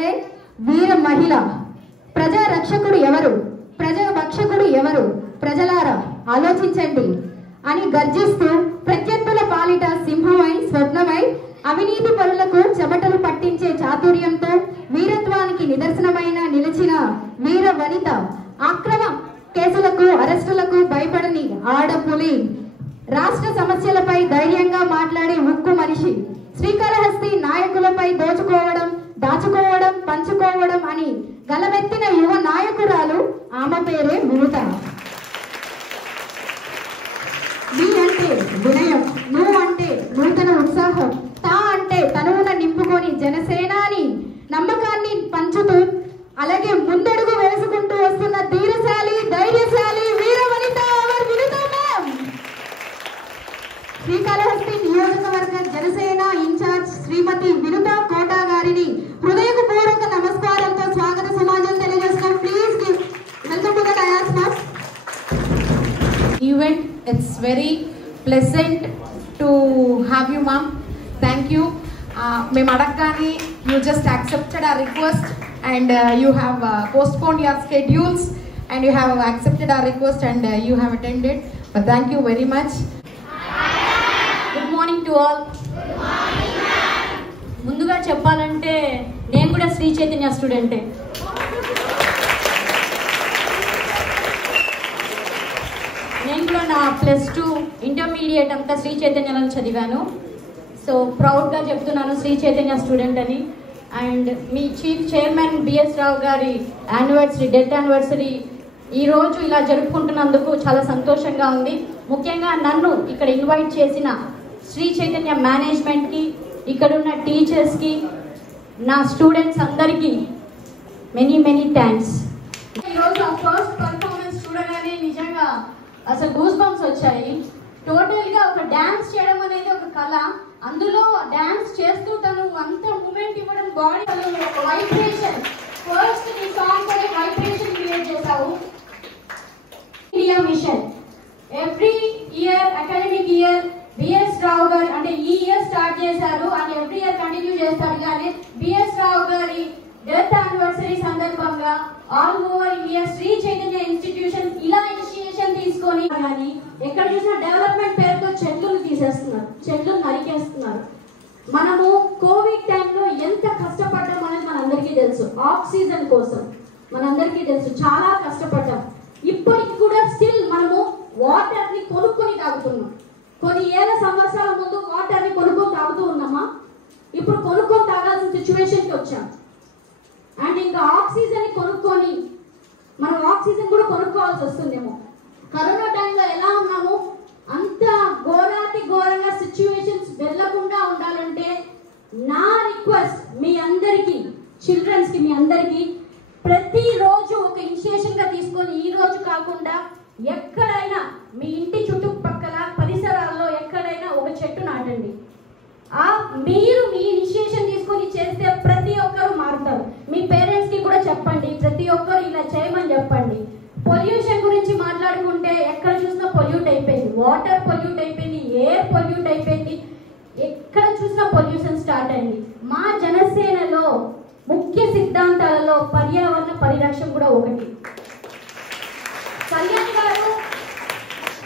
MLA వీర మహిళ. ప్రజా రక్షకుడు ఎవరు, ప్రజా భక్షకుడు ఎవరు, ప్రజలారా ఆలోచించండి అని గర్జిస్తూ ప్రత్యర్థుల పాలిట సింహమై స్వప్నమై అవినీతి పరులకు చెమటలు పట్టించే చాతుర్యంతో వీరత్వానికి నిదర్శనమైన నిలిచిన వీర వనిత. అక్రమ కేసులకు అరెస్టులకు భయపడని ఆడపులి. రాష్ట్ర సమస్యలపై ధైర్యంగా మాట్లాడే ఉక్కు మనిషి. శ్రీకాళహస్తి నాయకులపై దాచుకోవడం పంచుకోవడం అని గలమెత్తిన యువ నాయకురాలు. ఆమె పేరే వినుత. నీ అంటే వినయం, నువ్వు అంటే నూతన ఉత్సాహం, తా అంటే తనువున నింపుకొని జనసేనాని నమ్మకాన్ని పంచుతూ అలాగే ముందడుగు వేసుకుంటూ వస్తున్న ధీరశాలి ధైర్యశాలి వీర వనిత వినుత మ్యామ్. శ్రీకాళహస్తి నియోజకవర్గ జనసేన ఇన్ఛార్జ్ శ్రీమతి వినుత కోట గారిని హృదయపూర్వక నమస్కారంతో స్వాగత సమాజం తెలియజేస్తున్నాం. Please welcome to the dais ma'am. Event, it's very pleasant to have you, ma'am. Thank you. Mem adagani you just accepted our request and you have postponed your schedules and you have accepted our request and you have attended. But thank you very much. Good morning to all. Good morning, ma'am. ముందుగా చెప్పాలంటే నేను కూడా శ్రీ చైతన్య స్టూడెంటే. నేను కూడా నా +2 intermediate అంతా శ్రీ చైతన్యలో చదివాను. So ప్రౌడ్గా చెప్తున్నాను శ్రీ చైతన్య స్టూడెంట్ అని. అండ్ మీ చీఫ్ చైర్మన్ బిఎస్ రావు గారి డెత్ యానివర్సరీ ఈరోజు ఇలా జరుపుకుంటున్నందుకు చాలా సంతోషంగా ఉంది. ముఖ్యంగా నన్ను ఇక్కడ ఇన్వైట్ చేసిన శ్రీ చైతన్య మేనేజ్మెంట్కి, ఇక్కడున్న టీచర్స్కి, నా స్టూడెంట్స్ అందరికీ మెనీ థ్యాంక్స్. ఈరోజు ఆ ఫస్ట్ పర్ఫార్మెన్స్ చూడగానే నిజంగా అసలు గూస్ బంప్స్ వచ్చాయి. టోటల్గా ఒక డ్యాన్స్ చేయడం అనేది ఒక కళ. అందులో డ్యాన్స్ చేస్తూ తను అంత మూమెంట్ ఇవ్వడం, బాడీ వైబ్రేషన్, ఫస్ట్ నీ సాంగ్ కూడా వైబ్రేషన్ క్రియేట్ చేశావు. India mission every year academic year BS Rao garu అంటే ఈ ఇయర్ స్టార్ట్ చేశారు అండ్ ఎవ్రీ ఇయర్ కంటిన్యూ చేస్తారు. కానీ బిఎస్ రావు గారి డెత్ యానివర్సరీ సందర్భంగా all over India Shri Chaitanya institutions ఇలా ఇనిషియేషన్ తీసుకొని కానీ ఎక్కడ చూసినా డెవలప్మెంట్ పేరుతో చెట్లను తీసేస్తున్నారు, చెట్లను నరికేస్తున్నారు. మనము కోవిడ్ టైంలో ఎంత కష్టపడ్డాం అనేది మనందరికీ తెలుసు. ఆక్సిజన్ కోసం మనందరికీ తెలుసు, చాలా కష్టపడ్డాం. ఇప్పటికి కూడా స్టిల్ మనము వాటర్ ని కొనుక్కొని తాగుతున్నాం. కొన్ని ఏళ్ళ సంవత్సరాల ముందు వాటర్ ని కొనుక్కొని తాగుతూ ఉన్నామా? ఇప్పుడు కొనుక్కొని తాగాల్సిన సిచ్యువేషన్కి వచ్చాం. అండ్ ఇంకా ఆక్సిజన్ కొనుక్కొని మనం ఆక్సిజన్ కూడా కొనుక్కోవాల్సి వస్తుందేమో. కరోనా టైంలో ఎలా ఉన్నాము అంత ఘోరంగా సిచ్యువేషన్స్ వెళ్ళకుండా ఉండాలంటే నా రిక్వెస్ట్ మీ అందరికీ, చిల్డ్రన్స్ కి, మీ అందరికీ ప్రతిరోజు ఒక ఇనిషియేషన్ గా తీసుకొని ఈ రోజు కాకుండా ఎక్కడైనా మీ ఇంటి చుట్టుపక్కల పరిసరాల్లో ఎక్కడైనా ఒక చెట్టు నాటండి. మీరు మీ ఇనిషియేషన్ తీసుకొని చేస్తే ప్రతి ఒక్కరు మారుతారు. మీ పేరెంట్స్ కి కూడా చెప్పండి, ప్రతి ఒక్కరు ఇలా చేయమని చెప్పండి. పొల్యూషన్ గురించి మాట్లాడుకుంటే ఎక్కడ చూసినా పొల్యూట్ అయిపోయింది, వాటర్ పొల్యూట్ అయిపోయింది, ఎయిర్ పొల్యూట్ అయిపోయింది, ఎక్కడ చూసినా పొల్యూషన్ స్టార్ట్ అయింది. మా జనసేనలో ముఖ్య సిద్ధాంతాలలో పర్యావరణ పరిరక్షణ కూడా ఒకటి. కళ్యాణ్ గారు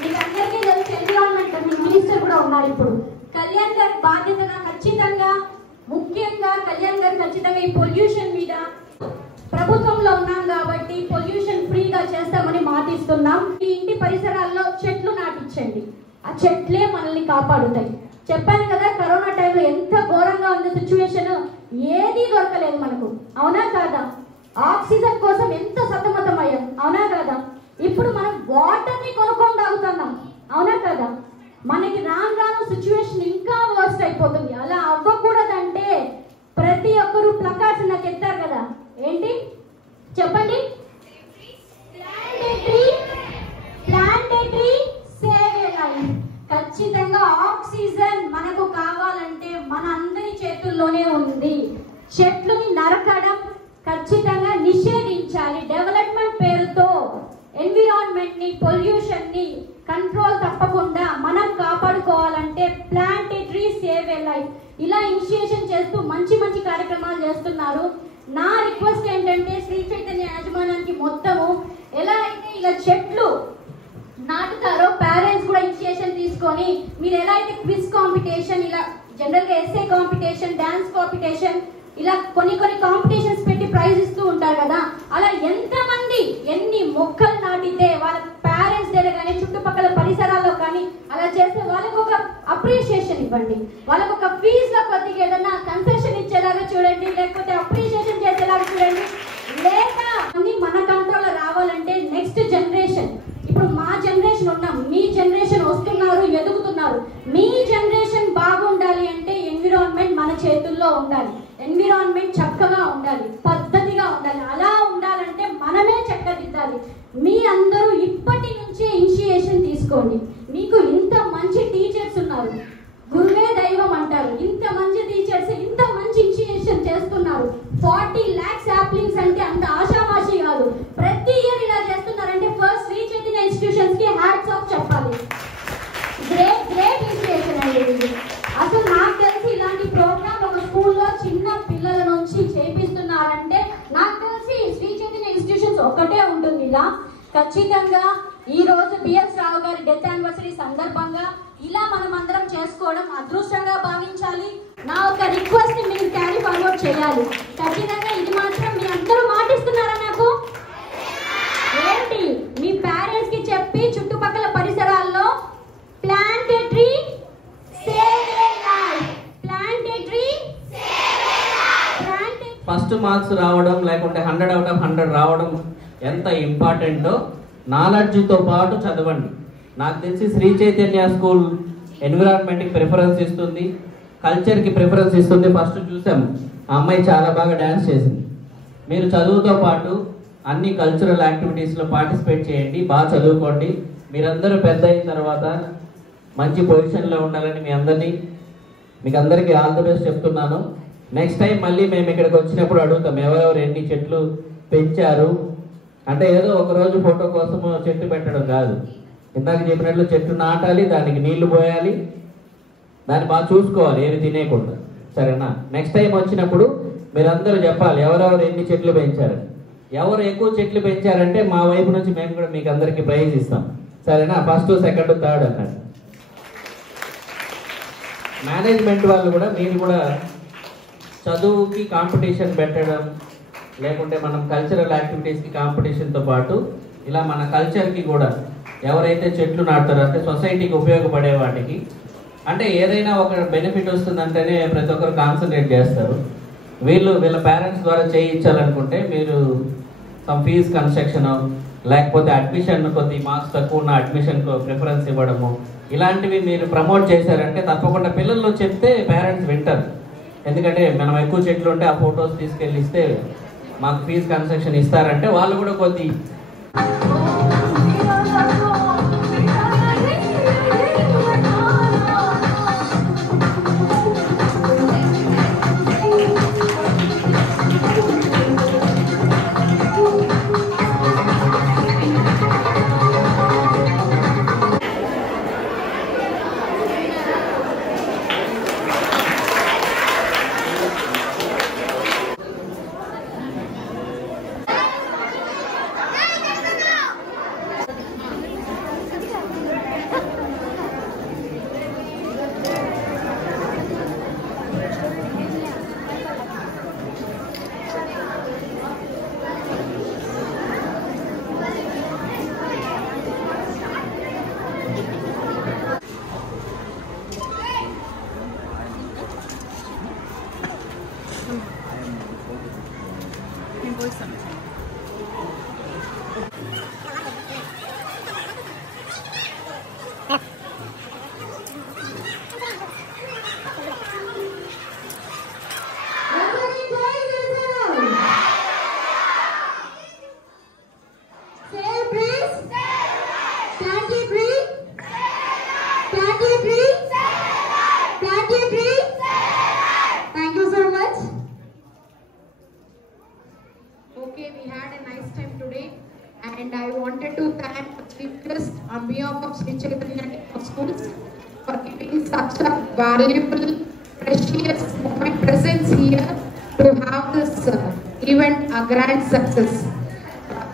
మీకు అందరికీ తెలుసు, ఎన్విరాన్మెంట్ మినిస్టర్ కూడా ఉన్నారు ఇప్పుడు. కళ్యాణ్ గారి బాధ్యతగా ఖచ్చితంగా, ముఖ్యంగా కళ్యాణ్ గారు ఖచ్చితంగా ఈ పొల్యూషన్ మీద ప్రభుత్వంలో ఉన్నాం కాబట్టి పొల్యూషన్ ఫ్రీగా చేస్తామని మాటిస్తున్నాం. ఈ ఇంటి పరిసరాల్లో చెట్లు నాటించండి, ఆ చెట్లే మనల్ని కాపాడుతాయి. చెప్పాను కదా, కరోనా టైంలో ఎంత ఘోరంగా ఉంది సిచ్యువేషన్, ఏది దొరకలేదు మనకు, అవునా కాదా? ఆక్సిజన్ కోసం ఎంత సతమతమయ్యాం, అవునా కాదా? ఇప్పుడు మనం వాటర్ ని కొనుక్కొని తాగుతున్నాం, అవునా కదా? మనకి రాను సిచ్యువేషన్ ఇంకా వర్స్ట్ అయిపోతుంది. అలా అవ్వకూడదంటే ప్రతి ఒక్కరు ప్లకార్డ్స్ నాకు ఎత్తారు కదా, ఏంటి చెప్పండి? ఖచ్చితంగా ఆక్సిజన్ మనకు కావాలంటే మన అందరి చేతుల్లోనే ఉంది. చెట్లుని నరకడం ఖచ్చితంగా నిషేధించాలి. డెవలప్మెంట్ పేరుతో ఎన్విరాన్మెంట్ ని, పొల్యూషన్ ని కంట్రోల్ తప్పకుండా మనం కాపాడుకోవాలంటే plant A tree save a life ఇలా ఇనిషియేషన్ చేస్తూ మంచి కార్యక్రమాలు చేస్తున్నారు. నా రిక్వెస్ట్ ఏంటంటే శ్రీ చైతన్య యాజమాన్యానికి మొత్తము ఎలా అయితే ఇలా చెట్లు నాటుతారో పేరెంట్స్ కూడా ఇనిషియేషన్ తీసుకొని మీరు ఎలా అయితే క్విజ్ కాంపిటీషన్, ఇలా జనరల్గా ఎస్ఏ కాంపిటీషన్, డాన్స్ కాంపిటీషన్, ఇలా కొన్ని కాంపిటీషన్స్ పెట్టి ప్రైజ్ ఇస్తూ ఉంటారు కదా, అలా ఎంతమంది ఎన్ని మొక్కలు నాటితే వాళ్ళ పేరెంట్స్ దగ్గర కానీ చుట్టుపక్కల పరిసరాల్లో కానీ అలా చేస్తే వాళ్ళకు ఒక అప్రిషియేషన్ ఇవ్వండి. వాళ్ళకు ఒక ఫీజులో కొద్దిగా ఏదైనా కన్సెషన్ ఇచ్చేలాగా చూడండి, లేకపోతే అప్రిషియేషన్ చేసేలాగా చూడండి. లేక అన్ని మన కంట్రోల్లో రావాలంటే నెక్స్ట్ జనరేషన్, ఇప్పుడు మా జనరేషన్ ఉన్నాం, మీ జనరేషన్ వస్తున్నారు, ఎదుగుతున్నారు. మీ జనరేషన్ బాగుండాలి అంటే ఎన్విరాన్మెంట్ మన చేతుల్లో ఉండాలి. ఎన్విరాన్మెంట్ చక్కగా ఉండాలి, పద్ధతిగా ఉండాలి. అలా ఉండాలంటే మనమే చక్కదిద్దాలి. మీ అందరూ ఇప్పటి నుంచే ఇనిషియేషన్ తీసుకోండి. మీకు ఇంత మంచి టీచర్స్ ఉన్నారు, గురువే దైవం అంటారు. ఇంత మంచి టీచర్స్ ఇంత మంచి ఇనిషియేషన్ చేస్తున్నారు. 40 lakhs సాప్లింగ్స్ అంటే అంత ఆషామాషి కాదు. ప్రతి ఇయర్ ఇలా చేస్తున్నారంటే ఫస్ట్ శ్రీ చైతన్య ఇన్స్టిట్యూషన్స్ కి హ్యాట్స్ ఆఫ్ చెప్పాలి. గ్రేట్ ఇనిషియేషన్ అండి. అసలు నాకు తెలిసి ఇలాంటి ప్రోగ్రామ్ ఒక స్కూల్లో చిన్న పిల్లల నుంచి చేపిస్తున్నారంటే నాకు తెలిసి శ్రీ చైతన్య ఇన్స్టిట్యూషన్స్ ఒక్కటే ఉంటుంది. ఇలా ఖచ్చితంగా ఈ రోజు బిఎస్ రావు గారి డెత్ యానివర్సరీ సందర్భంగా ఇలా మనం అందరం చేసుకోవడం అదృష్టంగా భావించాలి. నా ఒక రిక్వెస్ట్ ని మీరు క్యారీ ఫార్వర్డ్ చేయాలి. ఖచ్చితంగా ఇది మాత్రం మీ అందరూ మాటిస్తున్నారా నాకు? ఏంటి మీ పేరెంట్స్ కి చెప్పి చుట్టుపక్కల పరిసరాల్లో plant A tree save a life, plant A tree save a life. First marks రావడం లేకుంటే 100 out of 100 రావడం ఎంత ఇంపార్టెంటో నాలెడ్జ్తో పాటు చదవండి. నాకు తెలిసి శ్రీ చైతన్య స్కూల్ ఎన్విరాన్మెంట్కి ప్రిఫరెన్స్ ఇస్తుంది, కల్చర్కి ప్రిఫరెన్స్ ఇస్తుంది. ఫస్ట్ చూసాము ఆ అమ్మాయి చాలా బాగా డ్యాన్స్ చేసింది. మీరు చదువుతో పాటు అన్ని కల్చరల్ యాక్టివిటీస్లో పార్టిసిపేట్ చేయండి, బాగా చదువుకోండి. మీరందరూ పెద్ద అయిన తర్వాత మంచి పొజిషన్లో ఉండాలని మీకు అందరికీ ఆల్ ది బెస్ట్ చెప్తున్నాను. నెక్స్ట్ టైం మళ్ళీ మేము ఇక్కడికి వచ్చినప్పుడు అడుగుతాం ఎవరెవరు ఎన్ని చెట్లు పెంచారు అంటే. ఏదో ఒకరోజు ఫోటో కోసం చెట్టు పెట్టడం కాదు, ఇందాక చెప్పినట్లు చెట్టు నాటాలి, దానికి నీళ్లు పోయాలి, దాన్ని బాగా చూసుకోవాలి, ఏమి తినేయకుండా. సరేనా? నెక్స్ట్ టైం వచ్చినప్పుడు మీరందరూ చెప్పాలి ఎవరెవరు ఎన్ని చెట్లు పెంచారు. ఎవరు ఎక్కువ చెట్లు పెంచారంటే మా వైపు నుంచి మేము కూడా మీకు అందరికీ ప్రైజ్ ఇస్తాం. సరేనా? ఫస్ట్, సెకండ్, థర్డ్ అన్నాడు. మేనేజ్మెంట్ వాళ్ళు కూడా మీరు కూడా చదువుకి కాంపిటీషన్ పెట్టడం, లేకుంటే మనం కల్చరల్ యాక్టివిటీస్కి కాంపిటీషన్తో పాటు ఇలా మన కల్చర్కి కూడా ఎవరైతే చెట్లు నాటుతారో అంటే సొసైటీకి ఉపయోగపడే వాటికి అంటే ఏదైనా ఒక బెనిఫిట్ వస్తుందంటేనే ప్రతి ఒక్కరు కాన్సన్ట్రేట్ చేస్తారు. వీళ్ళ పేరెంట్స్ ద్వారా చేయించాలనుకుంటే మీరు సమ్ ఫీజ్ కన్స్ట్రక్షన్ లేకపోతే అడ్మిషన్ కొద్ది మార్క్స్ తక్కువ ఉన్న అడ్మిషన్కు ప్రిఫరెన్స్ ఇవ్వడము ఇలాంటివి మీరు ప్రమోట్ చేశారంటే తప్పకుండా పిల్లలు చెప్తే పేరెంట్స్ వింటారు. ఎందుకంటే మనం ఎక్కువ చెట్లు ఉంటే ఆ ఫొటోస్ తీసుకెళ్ళి ఇస్తే మాకు ఫీజ్ కన్స్ట్రక్షన్ ఇస్తారంటే వాళ్ళు కూడా కొద్ది Okay, we had a nice time today, and I wanted to thank the chief guest on behalf of Sri Chaitanya Schools for giving such a valuable, precious moment presence here to have this event a grand success.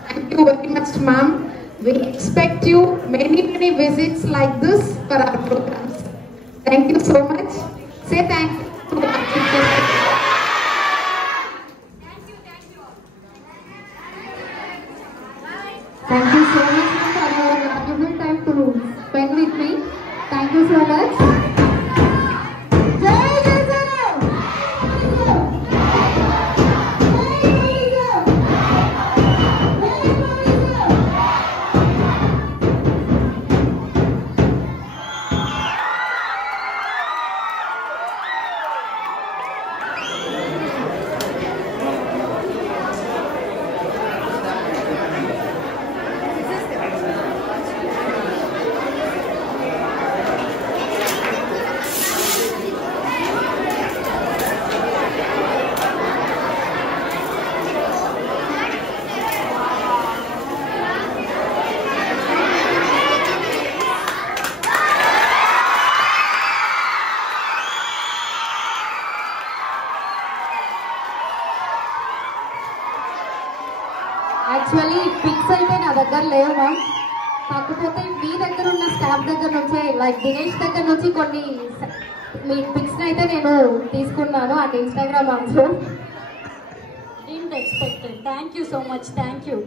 Thank you very much, ma'am. We expect you many visits like this for our programs. Thank you so much. Say thank you to our teachers. Thank you so much for your valuable time to spend with me. Thank you so much. Jai Jai actually pics అయితే నా దగ్గర లేవు ma'am. కాకపోతే మీ దగ్గర ఉన్న staff దగ్గర నుంచే like Dinesh దగ్గర నుంచి కొన్ని మీ పిక్స్ అయితే నేను తీసుకున్నాను and Instagram also. Deemed expected. Thank you so much. Thank you.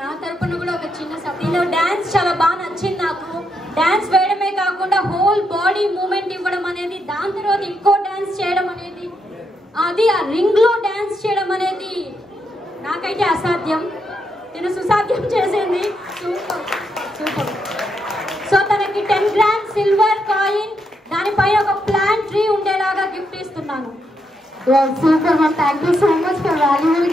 నా తరపున కూడా ఒక చిన్న నేను డ్యాన్స్ చాలా బాగా నచ్చింది నాకు. డ్యాన్స్ వేయడమే కాకుండా హోల్ బాడీ మూమెంట్ ఇవ్వడం అనేది, దాని తర్వాత ఇంకో డ్యాన్స్ చేయడం అనేది, అది ఆ రింగ్లో డ్యాన్స్ చేయడం అనేది నాకైతే అసాధ్యం. నేను సుసాధ్యం చేసింది. Super super. సో తనకి 10 grand సిల్వర్ కాయిన్, దానిపైన ఒక ప్లాంట్ ట్రీ ఉండేలాగా గిఫ్ట్ ఇస్తున్నాను. Super ma'am. Thank you so much for valuable